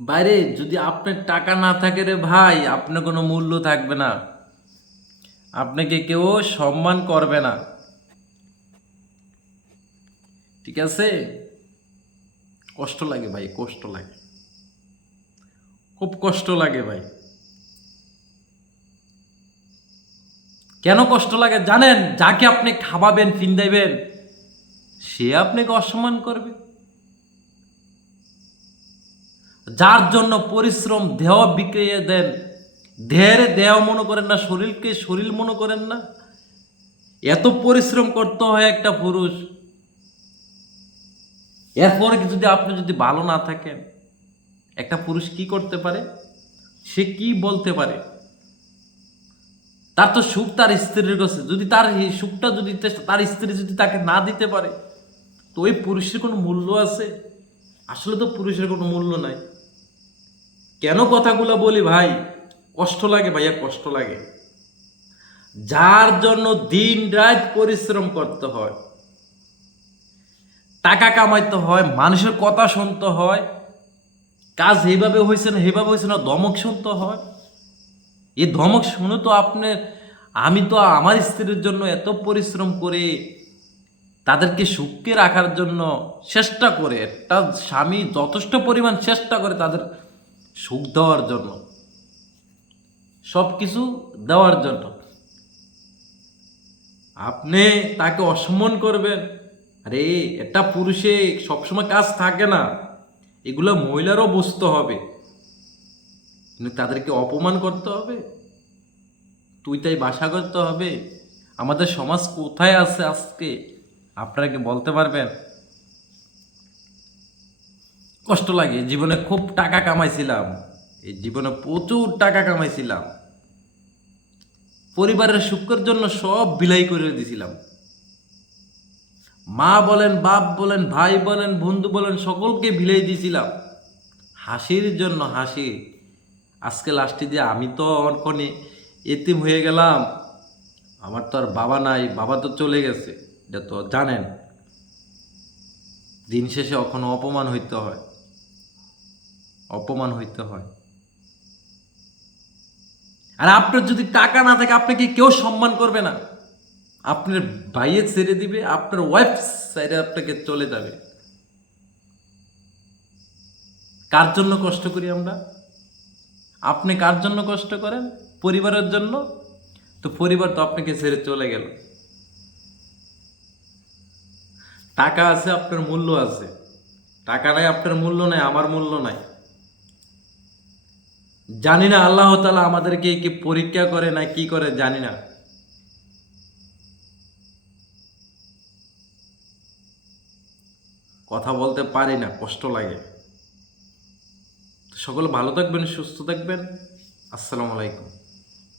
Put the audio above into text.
বাইরে যদি আপনার টাকা না থাকে রে ভাই, আপনার কোনো মূল্য থাকবে না, আপনাকে কেউ সম্মান করবে না। ঠিক আছে? কষ্ট লাগে ভাই, কষ্ট লাগে, খুব কষ্ট লাগে ভাই। কেন কষ্ট লাগে জানেন? যাকে আপনি খাওয়াবেন ফিন্দাইবেন সে আপনাকে অসম্মান করবে। যার জন্য পরিশ্রম দেহ বিক্রিয়ে দেন, দেহের দেহ মনে করেন না, শরীরকে শরীর মনে করেন না, এত পরিশ্রম করতে হয় একটা পুরুষ। এরপরে যদি আপনি যদি ভালো না থাকেন, একটা পুরুষ কি করতে পারে? সে কি বলতে পারে? তার তো সুখ তার স্ত্রীর কাছে, যদি তার এই সুখটা যদি তার স্ত্রী যদি তাকে না দিতে পারে, তো ওই পুরুষের কোনো মূল্য আছে? আসলে তো পুরুষের কোনো মূল্য নাই। কেন কথাগুলো বলি ভাই? কষ্ট লাগে ভাইয়া, কষ্ট লাগে। যার জন্য দিন রাত পরিশ্রম করতে হয়, টাকা কামাইতে হয়, মানুষের কথা শুনতে হয়, কাজ এইভাবে হয়েছে না এইভাবে হয়েছে না ধমক শুনতে হয়। এই ধমক শুনে তো আপনার, আমি তো আমার স্ত্রীর জন্য এত পরিশ্রম করে তাদেরকে সুখে রাখার জন্য চেষ্টা করে, একটা স্বামী যথেষ্ট পরিমাণ চেষ্টা করে তাদের সুখ দেওয়ার জন্য, সব কিছু দেওয়ার জন্য, আপনি তাকে অসম্মান করবেন? আরে একটা পুরুষে সবসময় কাজ থাকে না, এগুলো মহিলারও বুঝতে হবে, কিন্তু তাদেরকে অপমান করতে হবে, তুই তাই বাসা করতে হবে। আমাদের সমাজ কোথায় আছে আজকে আপনারা কি বলতে পারবেন? কষ্ট লাগে। জীবনে খুব টাকা কামাইছিলাম, এই জীবনে প্রচুর টাকা কামাইছিলাম, পরিবারের সুখের জন্য সব বিলাই করে দিছিলাম। মা বলেন, বাপ বলেন, ভাই বলেন, বন্ধু বলেন, সকলকে বিলাই দিছিলাম হাসির জন্য, হাসি। আজকে লাস্টে দিয়ে আমি তো অনেক এতিম হয়ে গেলাম, আমার তো আর বাবা নাই, বাবা তো চলে গেছে, এটা তো জানেন। দিন শেষে এখনো অপমান হইতে হয়, অপমান হইতে হয়। আর আপনার যদি টাকা না থাকে আপনাকে কেউ সম্মান করবে না, আপনার ভাইয়ে ছেড়ে দিবে, আপনার ওয়াইফ ছেড়ে আপনাকে চলে যাবে। কার জন্য কষ্ট করি আমরা? আপনি কার জন্য কষ্ট করেন? পরিবারের জন্য। তো পরিবার তো আপনাকে ছেড়ে চলে গেল। টাকা আছে, আপনার মূল্য আছে, টাকা নাই আপনার মূল্য নাই, আমার মূল্য নাই। জানি না আল্লাহ তাআলা আমাদেরকে কি পরীক্ষা করে না কি করে জানি না। কথা বলতে পারি না, কষ্ট লাগে। সকলে ভালো থাকবেন, সুস্থ থাকবেন। আসসালামু আলাইকুম।